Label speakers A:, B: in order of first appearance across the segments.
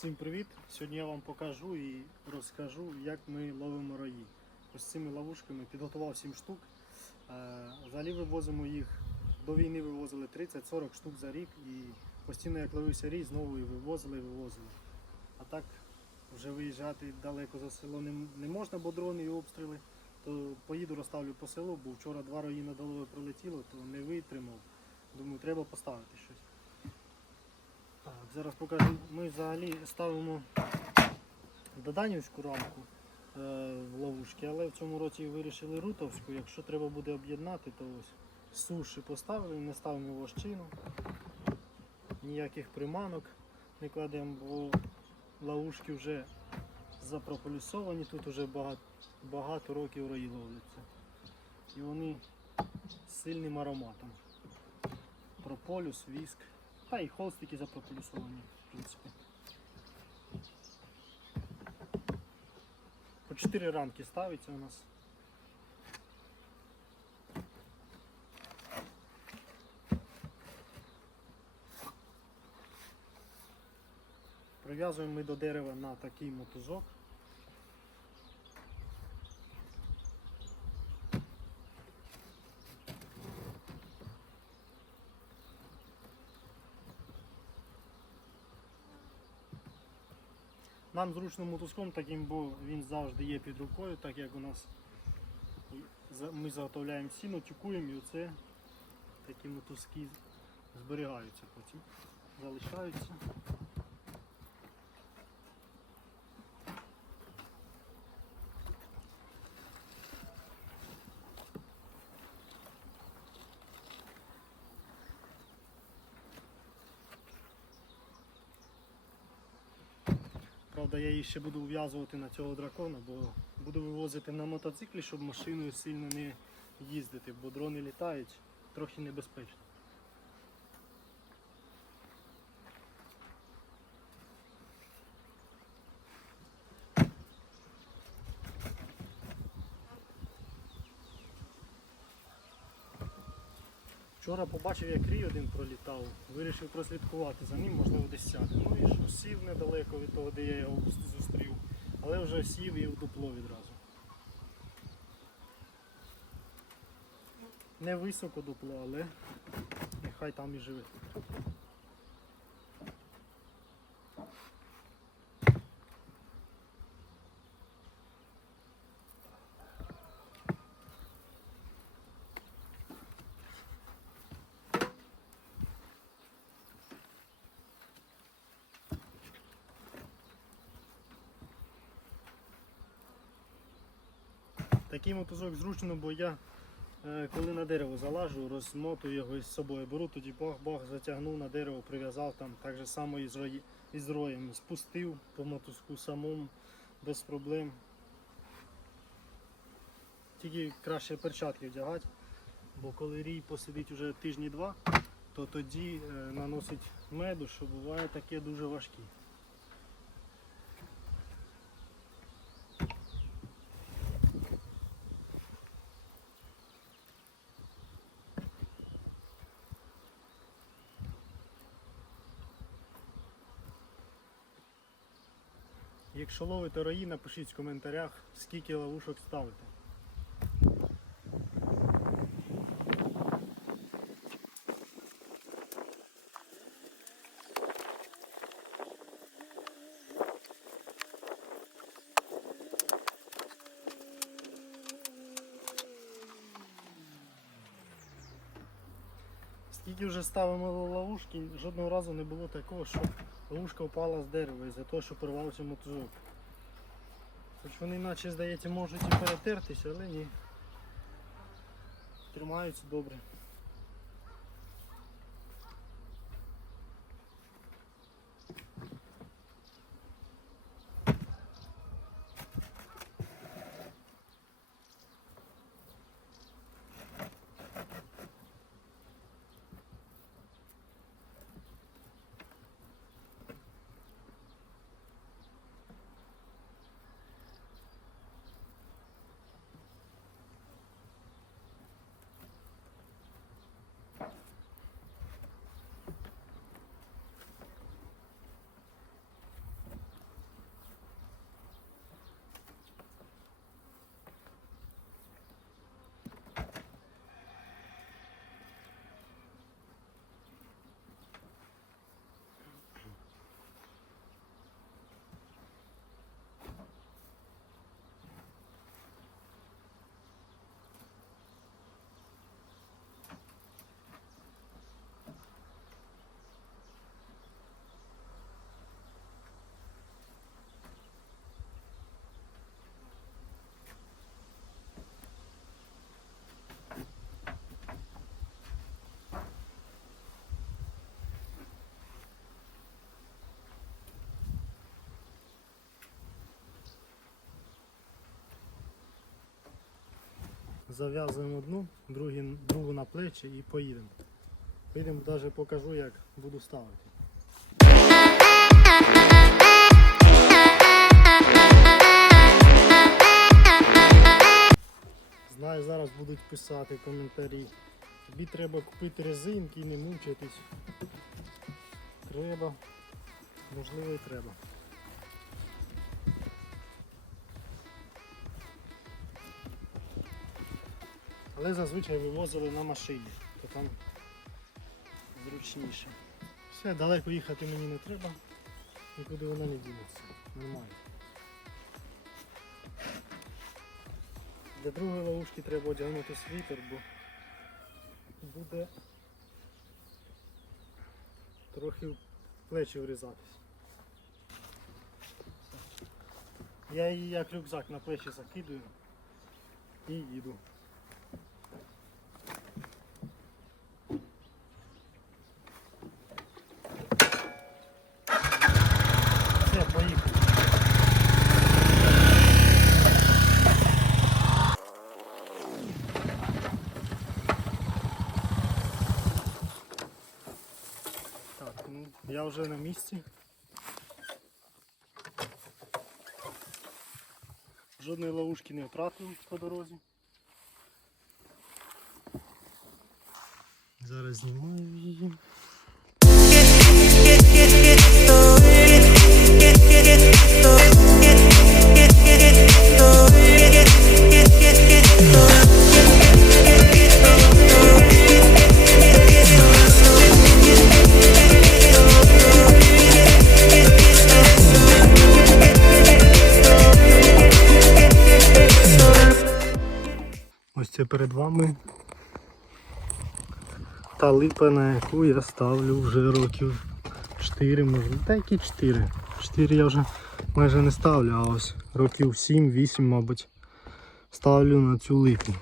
A: Всім привіт! Сьогодні я вам покажу і розкажу, як ми ловимо рої. Ось цими ловушками підготував 7 штук. Е, Взагалі вивозимо їх. До війни вивозили 30-40 штук за рік і постійно як ловився рій, знову і вивозили і вивозили. А так вже виїжджати далеко за село не, можна, бо дрони і обстріли. То поїду розставлю по селу, бо вчора два рої на долови прилетіло, то не витримав. Думаю, треба поставити щось. Так, зараз покажу. Ми взагалі ставимо Доданівську рамку е, в ловушки, але в цьому році вирішили рутовську. Якщо треба буде об'єднати, то ось суші поставили, не ставимо вощину, ніяких приманок не кладемо, бо ловушки вже запрополісовані, тут вже багато, багато років рої ловляться. І вони з сильним ароматом. Прополюс, віск. Та і холстики запрополісовані, в принципі. По 4 рамки ставиться у нас. Прив'язуємо ми до дерева на такий мотузок. Нам зручно мотузком таким, бо він завжди є під рукою, так як у нас ми заготовляємо сіно, тюкуємо і оце такі мотузки зберігаються потім, залишаються. Правда, я її ще буду вв'язувати на цього дракона, бо буду вивозити на мотоциклі, щоб машиною сильно не їздити, бо дрони літають, трохи небезпечно. Вчора побачив, як рій один пролітав, вирішив прослідкувати за ним, можливо, десь сяде. Ну і що, сів недалеко від того, де я його зустрів, але вже сів і в дупло відразу. Не високо дупло, але нехай там і живе. Такий мотузок зручно, бо я е, коли на дерево залажу, розмотую його із собою. Беру тоді бах-бах, затягнув на дерево, прив'язав там так же само із, рої, із роєм. Спустив по мотузку самому без проблем. Тільки краще перчатки вдягати, бо коли рій посидить вже тижні два, то тоді е, наносить меду, що буває таке дуже важкі. Якщо ловите рої, напишіть в коментарях, скільки ловушок ставите. Скільки вже ставимо ловушки, жодного разу не було такого, що Ловушка впала з дерева із за того, що порвався мотузок. Хоч вони наче здається можуть і перетертися, але ні. Тримаються добре. Зав'язуємо одну, другу на плечі і поїдемо. Поїдемо, навіть покажу, як буду ставити. Знаю, зараз будуть писати коментарі. Тобі треба купити резинки і не мучитись. Треба. Можливо і треба. Але зазвичай вивозили на машині, то там зручніше. Все, далеко їхати мені не треба, нікуди вона не дінеться. Нормально. Для другої ловушки треба одягнути світер, бо буде трохи в плечі врізатись. Я її як рюкзак на плечі закидую і їду. Все, поїхали. Так, ну я вже на місці. Жодної ловушки не втратив по дорозі. Зараз знімаю її. Та липа, на яку я ставлю вже років 4, може, та які 4. 4 я вже майже не ставлю, а ось років 7-8, мабуть, ставлю на цю липу.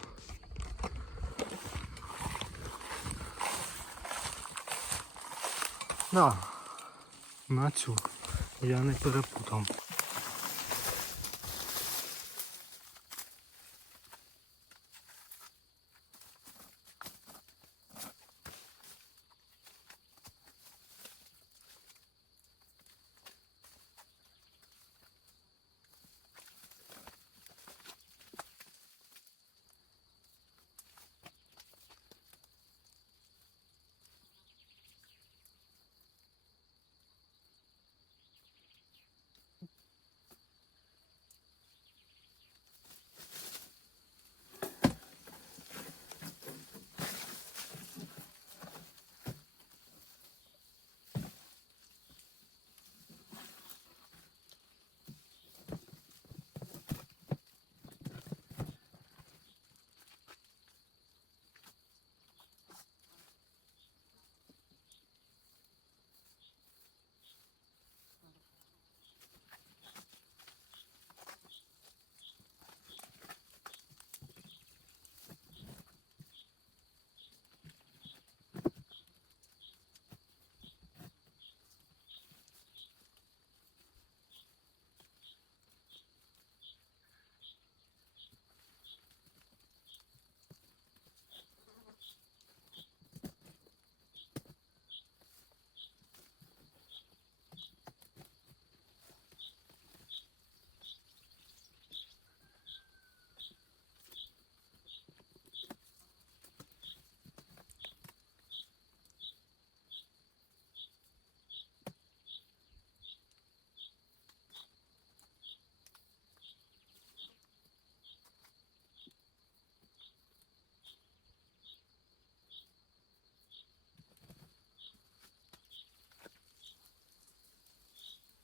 A: Да, на цю. Я не перепутав.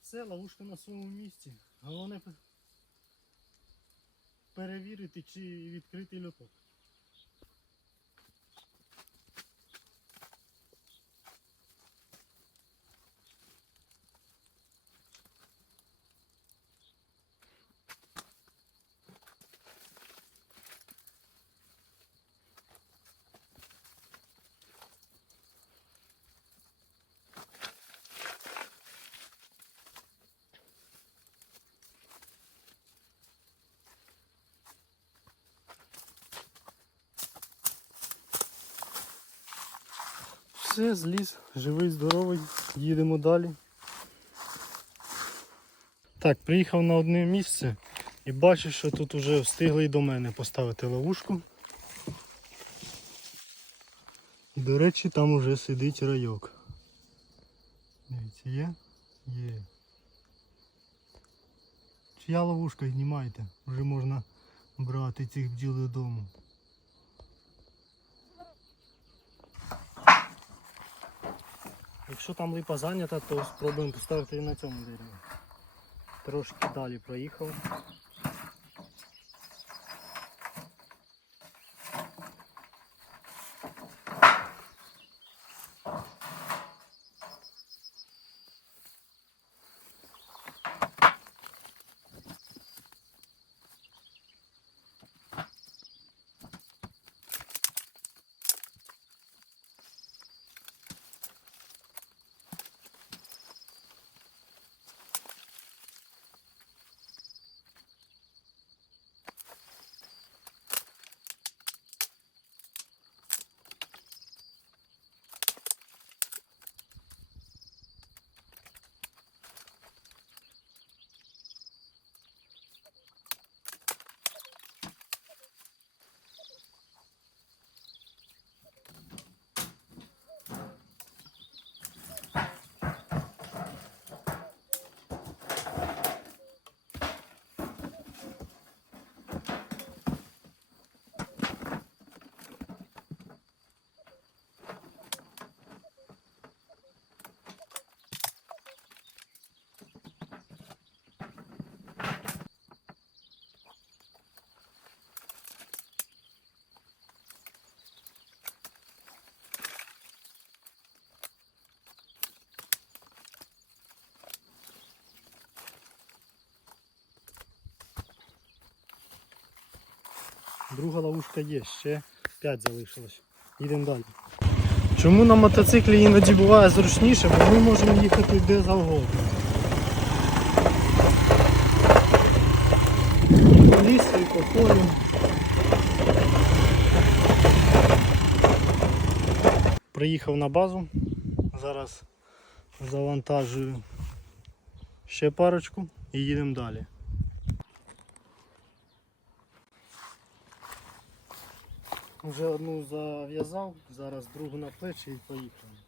A: Все, ловушка на своєму місці. Головне пе- перевірити, чи відкритий льоток. Все, зліз, живий, здоровий, їдемо далі. Так, приїхав на одне місце і бачу, що тут вже встигли й до мене поставити ловушку. І, до речі, там уже сидить райок. Дивіться, є? Є. Чия ловушка знімайте, вже можна брати цих бджіл додому. Якщо там липа зайнята, то спробуємо поставити і на цьому дереві. Трошки далі проїхав. Друга ловушка є, ще 5 залишилось. Їдемо далі. Чому на мотоциклі іноді буває зручніше, бо ми можемо їхати де завгодно. По лісу і по полю. Приїхав на базу. Зараз завантажую ще парочку і їдемо далі. Вже одну зав'язав, зараз другу на плечі і поїхали.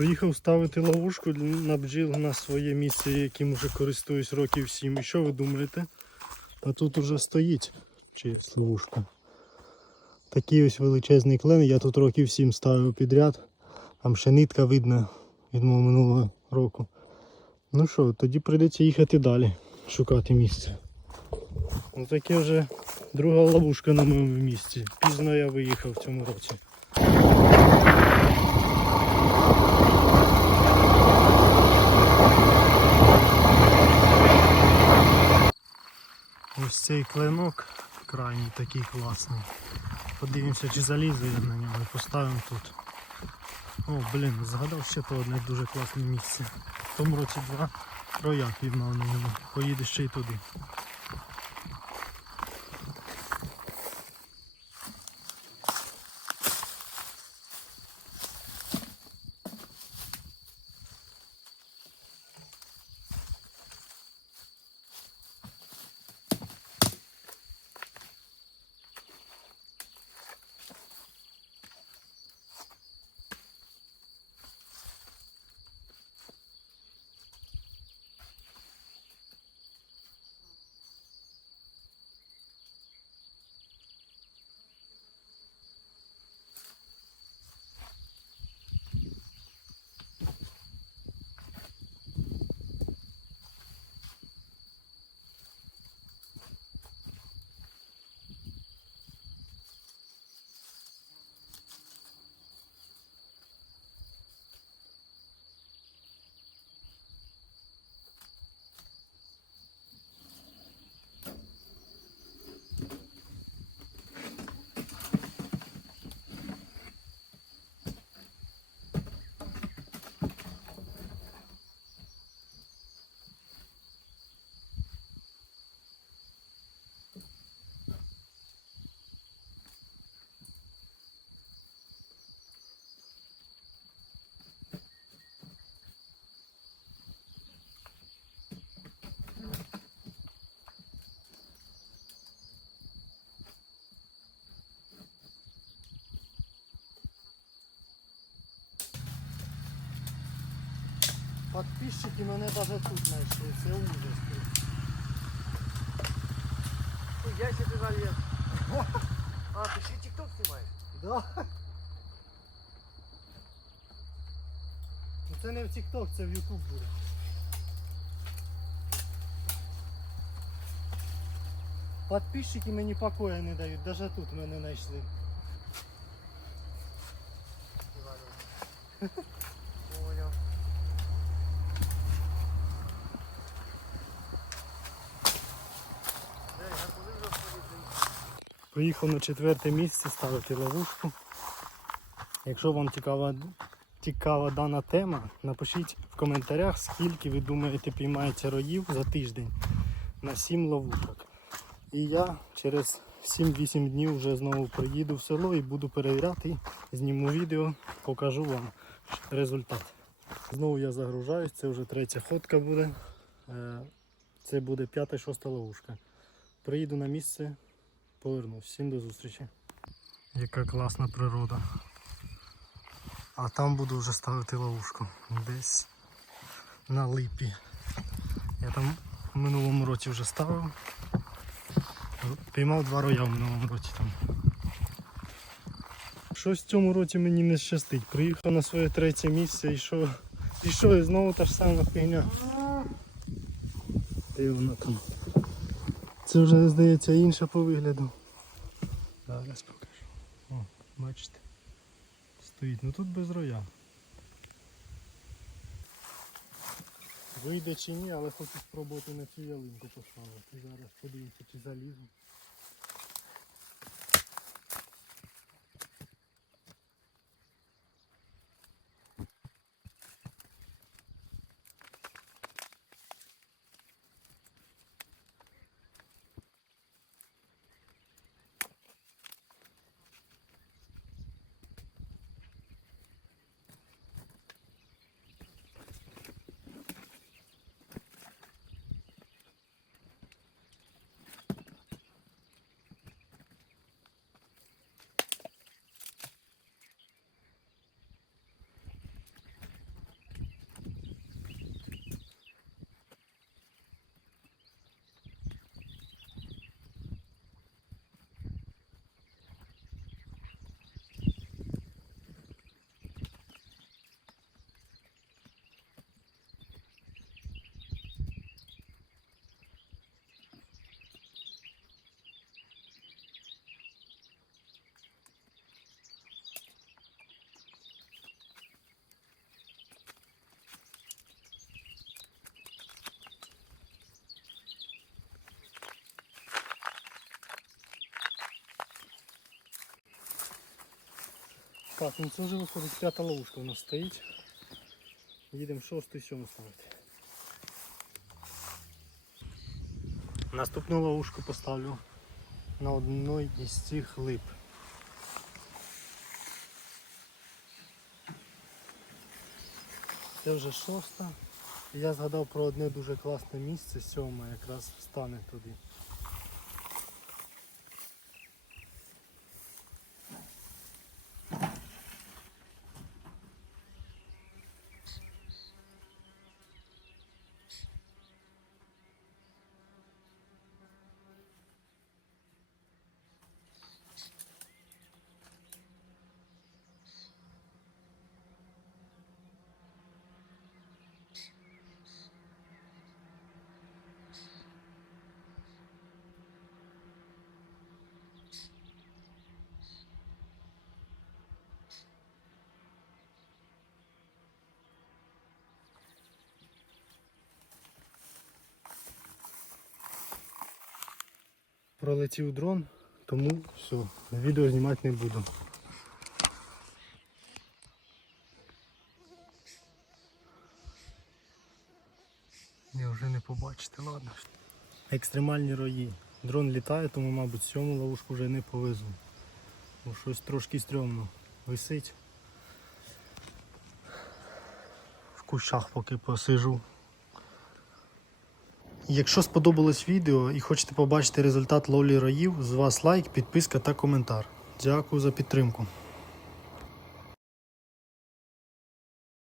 A: Приїхав ставити ловушку на бджіл на своє місце, яким вже користуюсь років 7. І що ви думаєте? А тут уже стоїть чиясь ловушка. Такий ось величезний клен, я тут років 7 ставив підряд. Там ще нитка видна від мого минулого року. Ну що, тоді прийдеться їхати далі, шукати місце. Ось таке вже друга ловушка на моєму місці. Пізно я виїхав в цьому році. Ось цей клинок крайній такий класний. Подивимося, чи залізе я на нього і поставимо тут. О, блін, згадав ще то одне дуже класне місце. В тому році два троя піймав на ньому. Поїде ще й туди. Подписчики мене навіть тут знайшли, це ужас.
B: Я ще ти залез. А, ти ще тік-ток знімаєш?
A: Да. Ну це не в TikTok, це в YouTube буде. Подписчики мені покоя не дають, навіть тут мене знайшли. Приїхав на четверте місце ставити ловушку. Якщо вам цікава, цікава дана тема, напишіть в коментарях, скільки ви думаєте піймаєте роїв за тиждень на 7 ловушок. І я через 7-8 днів вже знову приїду в село і буду перевіряти, зніму відео, покажу вам результат. Знову я загружаюсь, це вже третя фотка буде. Е, Це буде п'ята-шоста ловушка. Приїду на місце, повернусь. Всім до зустрічі. Яка класна природа. А там буду вже ставити ловушку. Десь на липі. Я там в минулому році вже ставив. Піймав два роя в минулому році там. Щось в цьому році мені не щастить. Приїхав на своє третє місце і що? І що, і знову та ж сама фігня. І воно там. Це вже здається інша по вигляду. Зараз покажу. О, бачите. Стоїть. Ну тут без роя. Вийде чи ні, але хочу спробувати на цю ялинку поставити. Зараз подивимося, чи залізу. Так, ну це вже виходить п'ята ловушка у нас стоїть. Їдемо шосту і сьому ставити. Наступну ловушку поставлю на одній із цих лип. Це вже шоста. Я згадав про одне дуже класне місце, сьоме якраз стане туди. Пролетів дрон, тому все, відео знімати не буду. Я вже не побачите, ладно. Екстремальні рої. Дрон літає, тому, мабуть, сьому ловушку вже не повезу. Бо щось трошки стрьомно висить. В кущах поки посижу. Якщо сподобалось відео і хочете побачити результат ловлі роїв, з вас лайк, підписка та коментар. Дякую за підтримку.